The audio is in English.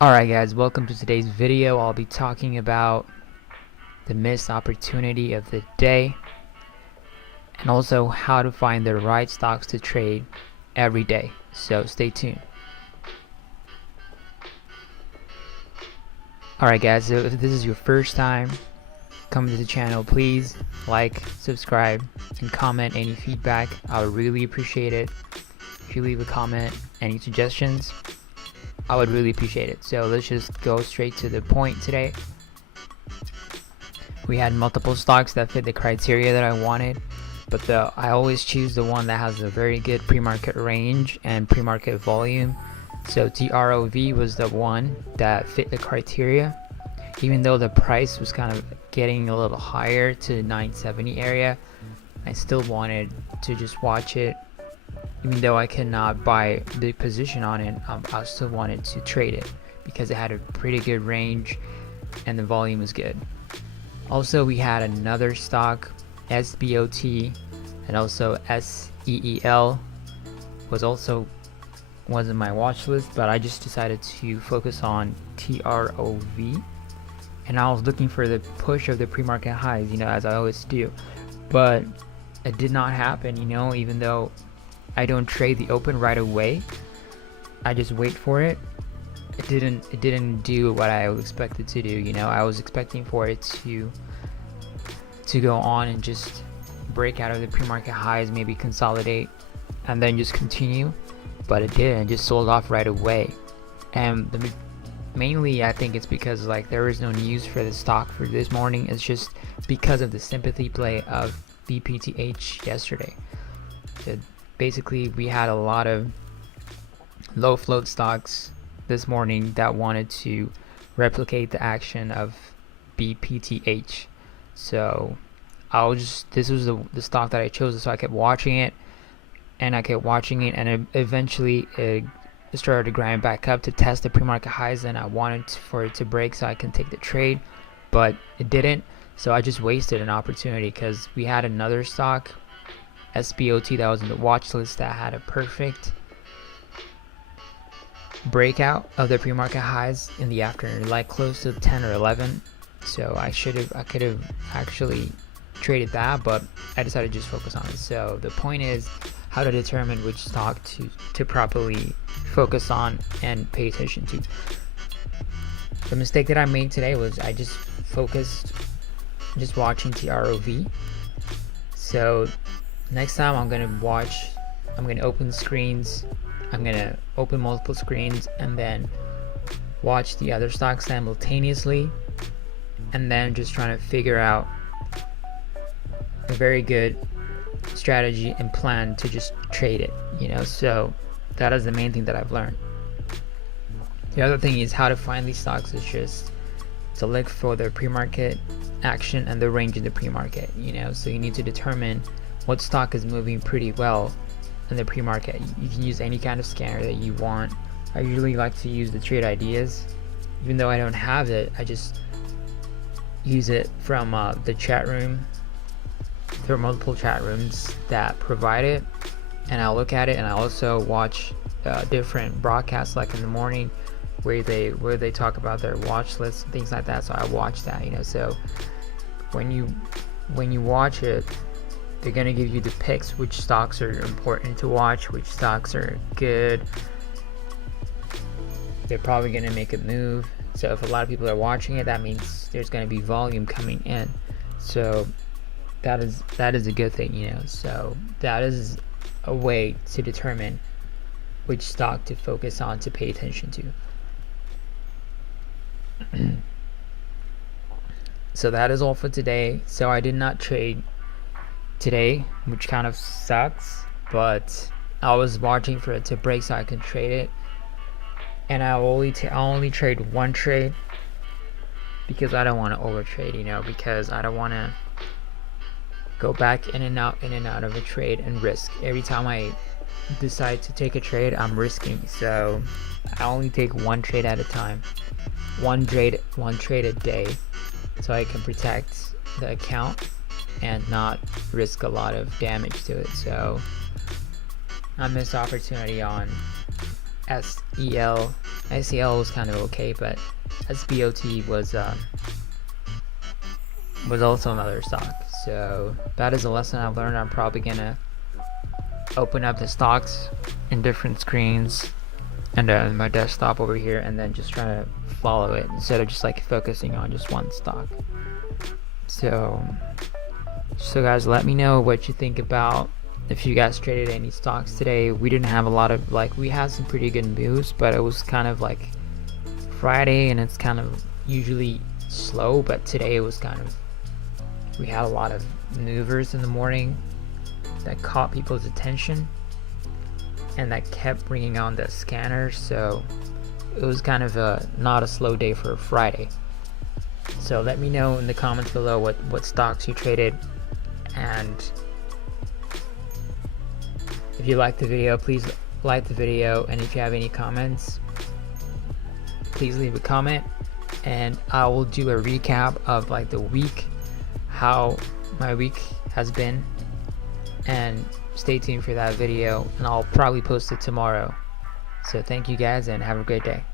Alright guys, welcome to today's video. I'll be talking about the missed opportunity of the day and also how to find the right stocks to trade every day. So stay tuned. Alright guys, so if this is your first time coming to the channel, please like, subscribe, and comment any feedback. I would really appreciate it. If you leave a comment, any suggestions, I would really appreciate it. So let's just go straight to the point today. We had multiple stocks that fit the criteria that I wanted, but I always choose the one that has a very good pre-market range and pre-market volume. So TROV was the one that fit the criteria, even though the price was kind of getting a little higher to 970 area. I still wanted to just watch it. Even though I cannot buy the position on it, I still wanted to trade it because it had a pretty good range and the volume was good. Also, we had another stock, SBOT, and also SEEL wasn't my watch list, but I just decided to focus on TROV, and I was looking for the push of the pre-market highs, as I always do, but it did not happen, even though I don't trade the open right away. I just wait for it. It didn't do what I expected to do. I was expecting for it to go on and just break out of the pre-market highs, maybe consolidate, and then just continue. But it didn't. It just sold off right away. And mainly, I think it's because there is no news for the stock for this morning. It's just because of the sympathy play of BPTH yesterday. So basically, we had a lot of low float stocks this morning that wanted to replicate the action of BPTH. So this was the stock that I chose, so I kept watching it, and eventually it started to grind back up to test the pre-market highs, and I wanted for it to break so I can take the trade, but it didn't. So I just wasted an opportunity because we had another stock, SBOT, that was in the watch list that had a perfect breakout of the pre-market highs in the afternoon, close to 10 or 11. So I could have actually traded that, but I decided to just focus on it. So the point is how to determine which stock to properly focus on and pay attention to. The mistake that I made today was I just focused just watching TROV. So next time I'm gonna open screens, I'm gonna open multiple screens and then watch the other stocks simultaneously, and then just trying to figure out a very good strategy and plan to just trade it, so that is the main thing that I've learned. The other thing is how to find these stocks is just to look for the pre-market action and the range in the pre-market, so you need to determine what stock is moving pretty well in the pre-market. You can use any kind of scanner that you want. I usually like to use the Trade Ideas. Even though I don't have it, I just use it from the chat room. There are multiple chat rooms that provide it, and I'll look at it, and I also watch different broadcasts like in the morning where they talk about their watch lists and things like that. So I watch that, so when you watch it, they're going to give you the picks, which stocks are important to watch, which stocks are good. They're probably going to make a move. So if a lot of people are watching it, that means there's going to be volume coming in. So that is a good thing, So that is a way to determine which stock to focus on, to pay attention to. So that is all for today. So I did not trade today, which kind of sucks, but I was watching for it to break so I can trade it, and I only trade one trade because I don't want to overtrade, because I don't want to go back in and out of a trade and risk. Every time I decide to take a trade, I'm risking. So I only take one trade at a time, one trade a day, so I can protect the account and not risk a lot of damage to it. So I missed opportunity on SEL. SEL was kind of okay, but SBOT was also another stock. So that is a lesson I've learned. I'm probably gonna open up the stocks in different screens and my desktop over here, and then just try to follow it instead of just like focusing on just one stock. So guys, let me know what you think about if you guys traded any stocks today. We didn't have a lot of, like, we had some pretty good moves, but it was kind of like Friday and it's kind of usually slow, but today it was kind of, we had a lot of movers in the morning that caught people's attention and that kept bringing on the scanners. So it was kind of not a slow day for Friday. So let me know in the comments below what stocks you traded, and if you liked the video, please like the video, and if you have any comments, please leave a comment, and I will do a recap of like the week, how my week has been, and stay tuned for that video, and I'll probably post it tomorrow. So thank you guys and have a great day.